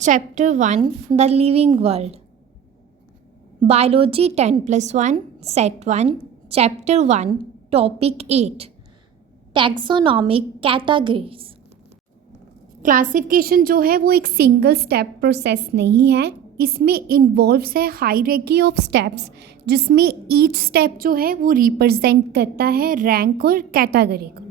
Chapter 1 The Living World. Biology 10+1 Set 1 Chapter 1 Topic 8 Taxonomic Categories. Classification जो है वो एक सिंगल स्टेप प्रोसेस नहीं है. इसमें इन्वॉल्व्स है हायरार्की ऑफ स्टेप्स, जिसमें ईच स्टेप जो है वो रिप्रेजेंट करता है रैंक और कैटेगरी को.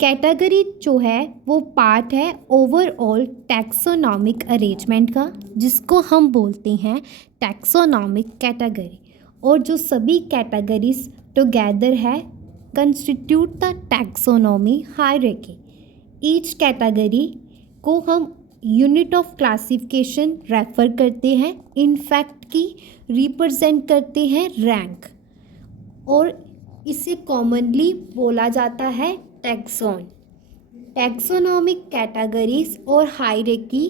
कैटेगरी जो है वो पार्ट है ओवरऑल टैक्सोनॉमिक अरेंजमेंट का, जिसको हम बोलते हैं टैक्सोनॉमिक कैटेगरी. और जो सभी कैटेगरीज टुगेदर है constitute the taxonomy hierarchy. Each category को हम यूनिट ऑफ क्लासिफिकेशन रेफर करते हैं, इनफैक्ट की रिप्रेजेंट करते हैं रैंक, और इसे कॉमनली बोला जाता है टैक्सोन. टैक्सोनॉमिक कैटेगरीज और हायरार्की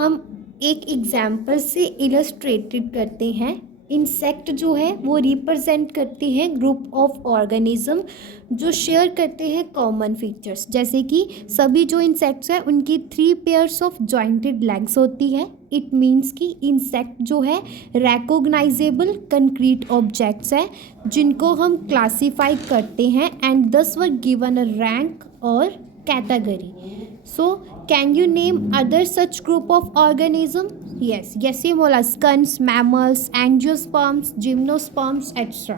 हम एक एग्जाम्पल से इलस्ट्रेटेड करते हैं. इंसेक्ट जो है वो रिप्रेजेंट करते हैं ग्रुप ऑफ ऑर्गेनिज्म जो शेयर करते हैं कॉमन फीचर्स, जैसे कि सभी जो इंसेक्ट्स हैं उनकी 3 पेयर्स ऑफ जॉइंटेड लेग्स होती है. इट मीन्स कि इंसेक्ट जो है रिकॉग्नाइजेबल कंक्रीट ऑब्जेक्ट्स है जिनको हम क्लासीफाई करते हैं एंड दस वर गिवन अ रैंक और category. So can you name other such group of organism? Yes, molluscans, mammals, angiosperms, gymnosperms, etc.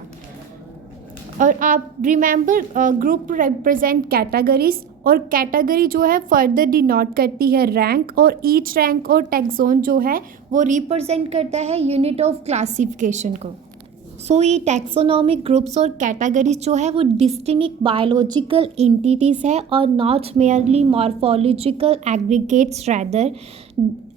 और आप रिमेंबर ग्रुप रिप्रेजेंट कैटेगरीज, और कैटेगरी जो है फर्दर डिनोट करती है रैंक, और ईच रैंक और टैक्सोन जो है वो रिप्रेजेंट करता है यूनिट ऑफ क्लासिफिकेशन को. सो ये टैक्सोनॉमिक ग्रुप्स और कैटेगरीज जो है वो डिस्टिंक्ट बायोलॉजिकल एंटिटीज़ है और not merely morphological aggregates rather.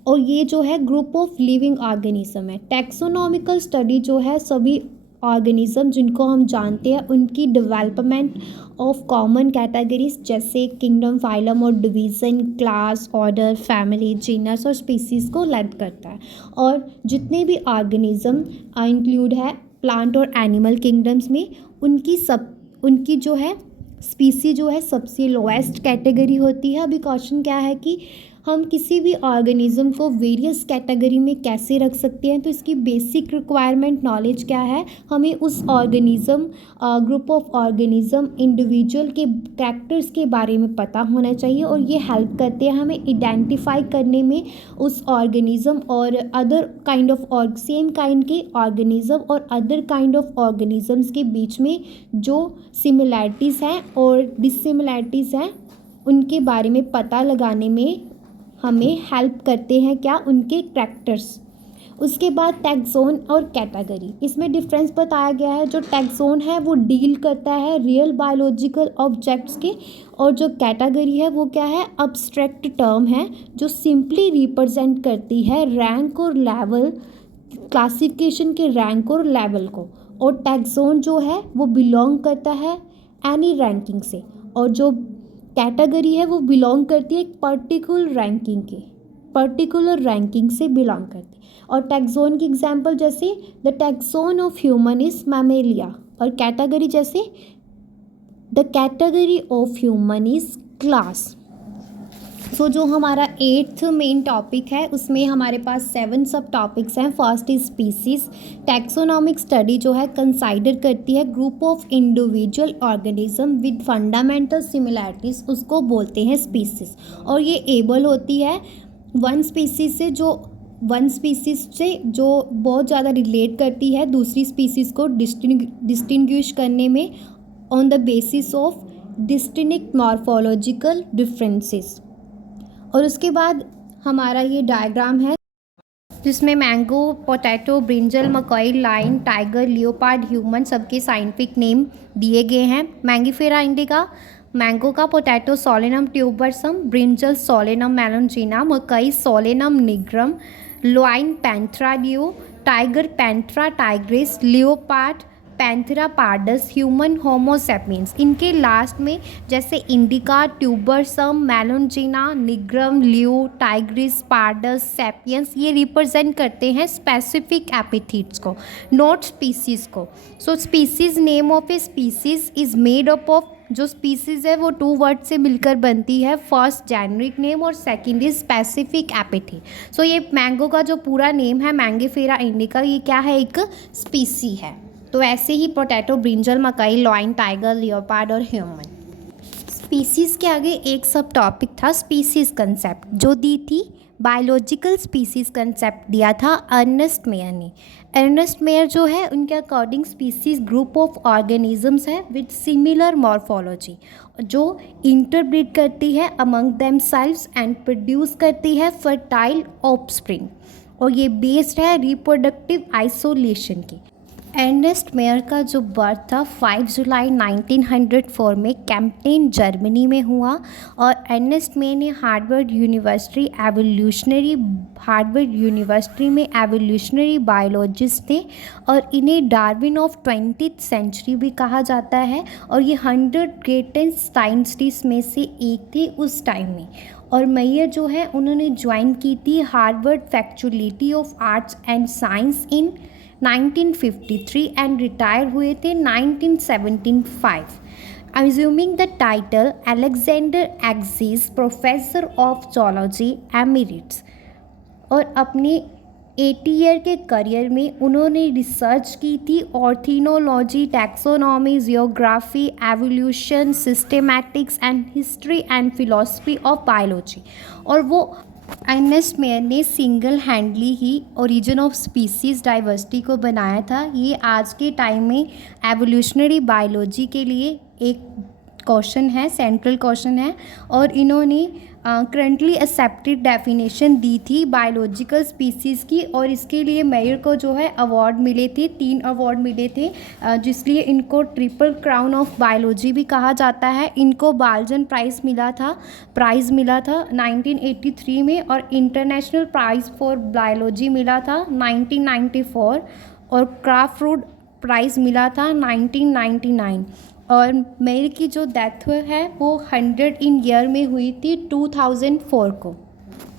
और ये जो है ग्रुप ऑफ लिविंग ऑर्गेनिज्म है. टैक्सोनॉमिकल स्टडी जो है सभी ऑर्गेनिज्म जिनको हम जानते हैं उनकी डेवलपमेंट ऑफ कॉमन कैटेगरीज जैसे किंगडम, फाइलम और division, class, order, family, genus और स्पीसीज़ को लेड करता है. और जितने भी ऑर्गेनिज्म इंक्लूड है प्लांट और एनिमल किंगडम्स में, उनकी जो है स्पीसी जो है सबसे लोएस्ट कैटेगरी होती है. अभी क्वेश्चन क्या है कि हम किसी भी ऑर्गेनिज्म को वेरियस कैटेगरी में कैसे रख सकते हैं, तो इसकी बेसिक रिक्वायरमेंट नॉलेज क्या है, हमें उस organism group of organism individual के कैरेक्टर्स के बारे में पता होना चाहिए, और ये हेल्प करते हैं हमें आइडेंटिफाई करने में उस ऑर्गेनिज्म और other kind of same kind के ऑर्गेनिज्म और अदर काइंड ऑफ ऑर्गेनिजम्स के बीच में जो सिमिलैरिटीज़ हैं और डिससिमिलैरिटीज़ हैं उनके बारे में पता लगाने में हमें हेल्प करते हैं क्या, उनके कैरेक्टर्स. उसके बाद टैक्सोन और कैटेगरी, इसमें डिफरेंस बताया गया है. जो टैक्सोन है वो डील करता है रियल बायोलॉजिकल ऑब्जेक्ट्स के, और जो कैटेगरी है वो क्या है, अब्स्ट्रैक्ट टर्म है जो सिंपली रिप्रेजेंट करती है रैंक और लेवल, क्लासिफिकेशन के रैंक और लेवल को. और टैक्सोन जो है वो बिलोंग करता है एनी रैंकिंग से, और जो कैटेगरी है वो बिलोंग करती है एक पर्टिकुलर रैंकिंग से बिलोंग करती है. और टैक्सोन की एग्जांपल जैसे the taxon of human is Mammalia, और कैटेगरी जैसे the category of human is class. So जो हमारा 8th मेन टॉपिक है उसमें हमारे पास 7 सब टॉपिक्स हैं. First is species. Taxonomic study जो है कंसाइडर करती है group of individual organism with fundamental similarities, उसको बोलते हैं स्पीसीज. और ये एबल होती है वन स्पीसीज से जो बहुत ज़्यादा रिलेट करती है दूसरी स्पीसीज़ को डिस्टिंग्विश करने में on the basis of distinct morphological differences. और उसके बाद हमारा ये डायग्राम है जिसमें मैंगो, पोटैटो, ब्रिंजल, मकई, लाइन, टाइगर, लियोपार्ड, ह्यूमन सबके साइंटिफिक नेम दिए गए हैं. मैंगीफेरा इंडिका मैंगो का, potato Solanum tuberosum, brinjal Solanum melongena, मकई Solanum nigrum, lion Panthera leo, tiger Panthera tigris, leopard Panthera pardus, human Homo sapiens. इनके last में जैसे indica, tuberosum, melongena, nigrum, leo, tigris, pardus, sapiens, ये represent करते हैं specific epithets को, not species को. So species name of a species is made up of जो species है वो 2 वर्ड से मिलकर बनती है, फर्स्ट जेनरिक नेम और second is specific epithet. So ये मैंगो का जो पूरा नेम है मैंगीफेरा इंडिका, ये क्या है, एक स्पीसी है। तो ऐसे ही पोटैटो, ब्रिंजल, मकई, लॉइन, टाइगर, लियोपार्ड और ह्यूमन। स्पीसीज़ के आगे एक सब टॉपिक था स्पीसीज़ कंसेप्ट, जो दी थी बायोलॉजिकल स्पीसीज़ कंसेप्ट दिया था अर्नेस्ट मेयर ने। अर्नेस्ट मेयर जो है उनके according species group of organisms है विद सिमिलर मॉर्फोलॉजी, जो इंटरब्रीड करती है अमंग देमसेल्व्स एंड प्रोड्यूस करती है फर्टाइल ऑफस्प्रिंग, और ये बेस्ड है रिप्रोडक्टिव आइसोलेशन की। अर्नेस्ट मेयर का जो बर्थ था 5 जुलाई 1904 में कैम्पेन जर्मनी में हुआ, और अर्नेस्ट मेयर ने हार्वर्ड यूनिवर्सिटी में एवोल्यूशनरी बायोलॉजिस्ट थे, और इन्हें डार्विन ऑफ 20th सेंचुरी भी कहा जाता है, और ये 100 ग्रेटेस्ट साइंटिस्ट में से एक थे उस टाइम में। और मेयर जो है उन्होंने ज्वाइन की थी Harvard faculty of arts and science in 1953 and retire हुए थे 1975। Assuming the title Alexander Agassiz professor of zoology emeritus, और अपने 80 ईयर के करियर में उन्होंने रिसर्च की थी ornithology, taxonomy, geography, evolution, systematics and history and philosophy of biology. और वो अर्नेस्ट मेयर ने सिंगल हैंडली ही ओरिजिन ऑफ स्पीसीज़ डाइवर्सिटी को बनाया था। ये आज के टाइम में एवोल्यूशनरी बायोलॉजी के लिए एक क्वेश्चन है, सेंट्रल क्वेश्चन है, और इन्होंने करंटली एक्सेप्टेड डेफिनेशन दी थी बायोलॉजिकल स्पीसीज़ की, और इसके लिए मेयर को जो है अवार्ड मिले थे, 3 अवार्ड मिले थे, जिसलिए इनको ट्रिपल क्राउन ऑफ बायोलॉजी भी कहा जाता है। इनको बाल्जन प्राइज़ मिला था 1983 में, और इंटरनेशनल प्राइज़ फॉर बायोलॉजी मिला था 1994, और क्राफ्ट रूट प्राइज़ मिला था 1999। और मेयर की जो डेथ है वो 100 इन ईयर में हुई थी 2004 को।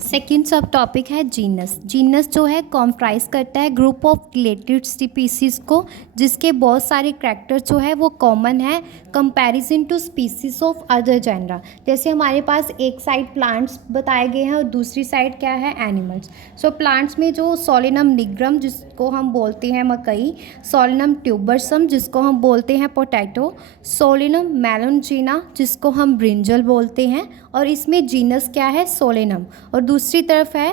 सेकेंड सब टॉपिक है जीनस। जीनस जो है कॉम्प्राइज करता है ग्रुप ऑफ रिलेटेड स्पीसीज़ को, जिसके बहुत सारे करैक्टर्स जो है वो कॉमन है comparison to species of other genera. जैसे हमारे पास एक साइड प्लांट्स बताए गए हैं और दूसरी साइड क्या है, एनिमल्स। सो प्लांट्स में जो सोलेनम निग्रम जिसको हम बोलते हैं मकई, सोलेनम ट्यूबरसम जिसको हम बोलते हैं पोटैटो, सोलेनम मेलोंजिना जिसको हम ब्रिंजल बोलते हैं, और इसमें जीनस क्या है, सोलेनम। और दूसरी तरफ है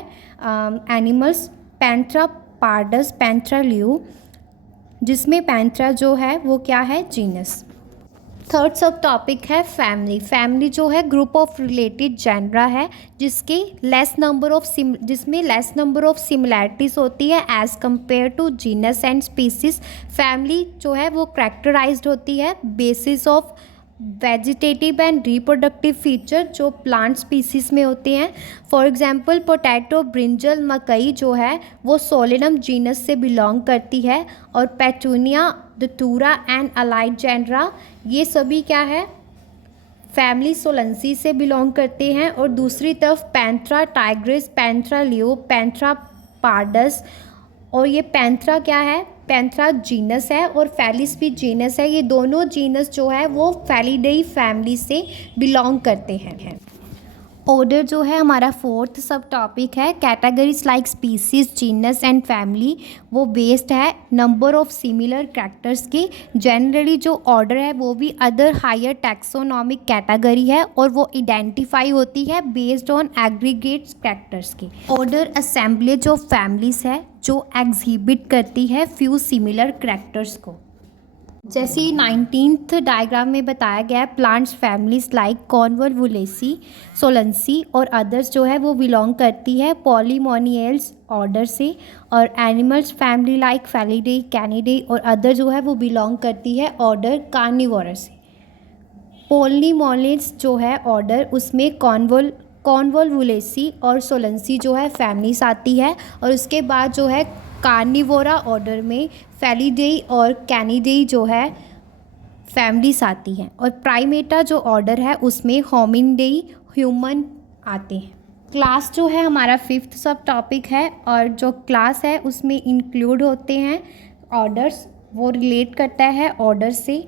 एनिमल्स, पैंथरा पार्डस, पैंथरा लियो, जिसमें पैंथरा जो है वो क्या है, जीनस। थर्ड सब टॉपिक है फैमिली। फैमिली जो है ग्रुप ऑफ रिलेटेड जेनरा है जिसमें लेस नंबर ऑफ सिमिलैरिटीज़ होती है as compare to genus and species. Family जो है वो कैरेक्टराइज्ड होती है basis of vegetative and reproductive feature जो प्लांट स्पीसीज़ में होते हैं। फॉर एग्जांपल पोटैटो, ब्रिंजल, मकई जो है वो सोलेनम जीनस से बिलोंग करती है, और petunia, datura and allied genera ये सभी क्या है, फैमिली सोलेंसी से बिलोंग करते हैं। और दूसरी तरफ पैंथरा टाइग्रिस, पैंथरा लियो, पैंथरा पार्डस, और ये पैंथरा क्या है, पैंथरा जीनस है और फेलिस भी जीनस है। ये दोनों जीनस जो है वो फेलिडेई फैमिली से बिलोंग करते हैं। ऑर्डर जो है हमारा फोर्थ सब टॉपिक है categories like species, genus and family. वो बेस्ड है नंबर ऑफ सिमिलर कैरेक्टर्स की। जनरली जो ऑर्डर है वो भी अदर हायर टैक्सोनॉमिक कैटेगरी है, और वो आइडेंटिफाई होती है बेस्ड ऑन एग्रीगेट कैरेक्टर्स की। ऑर्डर असेंबलेज ऑफ फैमिलीज है जो एग्जिबिट करती है फ्यू सिमिलर कैरेक्टर्स को। जैसे 19th डायग्राम में बताया गया है, प्लांट्स फैमिलीज लाइक कॉन्वोल्वुलेसी, सोलेंसी और अदर्स जो है वो बिलोंग करती है पॉलीमोनियल्स ऑर्डर से, और एनिमल्स फैमिली लाइक फेलिडेई, कैनिडेई और अदर जो है वो बिलोंग करती है ऑर्डर कार्निवोरा से। पॉलीमोनियल्स जो है ऑर्डर, उसमें कॉन्वोल्वुलेसी और सोलेंसी जो है फैमिलीज आती है, और उसके बाद जो है कार्निवोरा ऑर्डर में फेलिडेई और कैनिडेई जो है फैमिलीज आती हैं, और प्राइमेटा जो ऑर्डर है उसमें होमिनिडेई, ह्यूमन आते हैं। क्लास जो है हमारा फिफ्थ सब टॉपिक है, और जो क्लास है उसमें इंक्लूड होते हैं ऑर्डर्स, वो रिलेट करता है ऑर्डर से,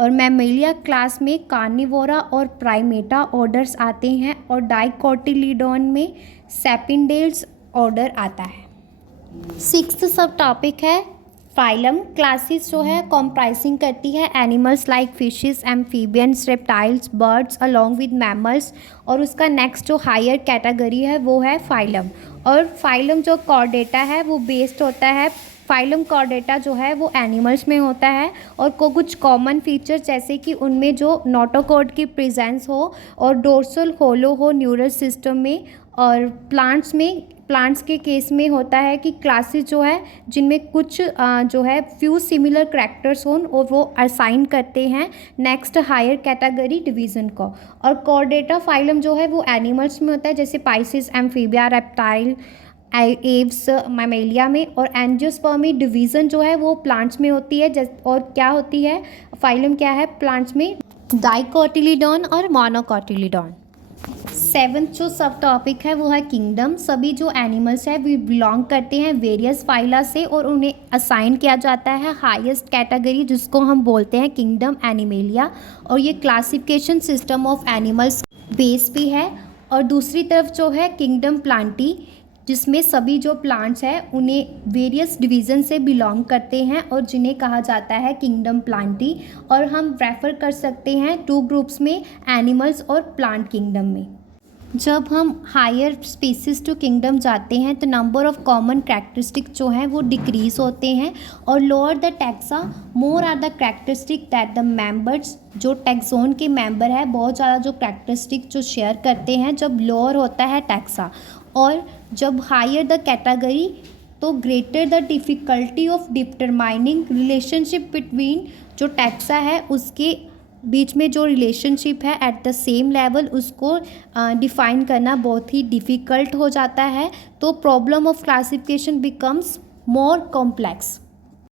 और मैमेलिया क्लास में कार्निवोरा और प्राइमेटा ऑर्डर्स आते हैं और डाइकोटिलीडॉन में सेपिडेल्स ऑर्डर आता है। सिक्स्थ सब टॉपिक है फाइलम। क्लासेस जो है कॉम्प्राइजिंग करती है animals like fishes, amphibians, reptiles, birds along with mammals. और उसका नेक्स्ट जो हायर कैटेगरी है वो है फाइलम। और फाइलम जो कॉर्डेटा है वो बेस्ड होता है, फाइलम कॉर्डेटा जो है वो एनिमल्स में होता है और को कुछ कॉमन फीचर्स जैसे कि उनमें जो नोटोकॉर्ड की प्रेजेंस हो और डोर्सल होलो हो न्यूरल सिस्टम में। और प्लांट्स के केस में होता है कि क्लासेस जो है जिनमें कुछ जो है फ्यू सिमिलर करैक्टर्स हों और वो असाइन करते हैं नेक्स्ट हायर कैटेगरी डिवीज़न को। और कॉर्डेटा फाइलम जो है वो एनिमल्स में होता है जैसे Pisces, amphibia, reptile, Aves, Mammalia में। और एंजियोस्पर्मी डिवीज़न जो है वो प्लांट्स में होती है। और क्या होती है फाइलम क्या है प्लांट्स में, डाइकोटिलीडॉन और मोनोकोटिलीडॉन। सेवन्थ जो सब टॉपिक है वो है किंगडम। सभी जो एनिमल्स है वे बिलोंग करते हैं वेरियस फाइला से और उन्हें असाइन किया जाता है हाईएस्ट कैटेगरी जिसको हम बोलते हैं किंगडम एनिमेलिया। और ये classification system of animals base भी है। और दूसरी तरफ जो है किंगडम प्लांटी जिसमें सभी जो प्लांट्स हैं उन्हें वेरियस डिवीज़न से बिलोंग करते हैं और जिन्हें कहा जाता है किंगडम प्लांटी। और हम रेफ़र कर सकते हैं टू ग्रुप्स में, एनिमल्स और प्लांट किंगडम में। जब हम हायर स्पीसीज टू किंगडम जाते हैं तो नंबर ऑफ़ कॉमन कैरेक्टरिस्टिक जो हैं वो डिक्रीज होते हैं और lower the taxa more are the characteristic that the members, जो टैक्सोन के मेंबर है बहुत ज़्यादा जो कैरेक्टरिस्टिक जो शेयर करते हैं जब लोअर होता है टैक्सा। और जब हायर द कैटेगरी तो greater the difficulty of determining relationship between, जो टैक्सा है उसके बीच में जो रिलेशनशिप है एट द सेम लेवल उसको डिफ़ाइन करना बहुत ही डिफ़िकल्ट हो जाता है। तो problem of classification becomes more complex.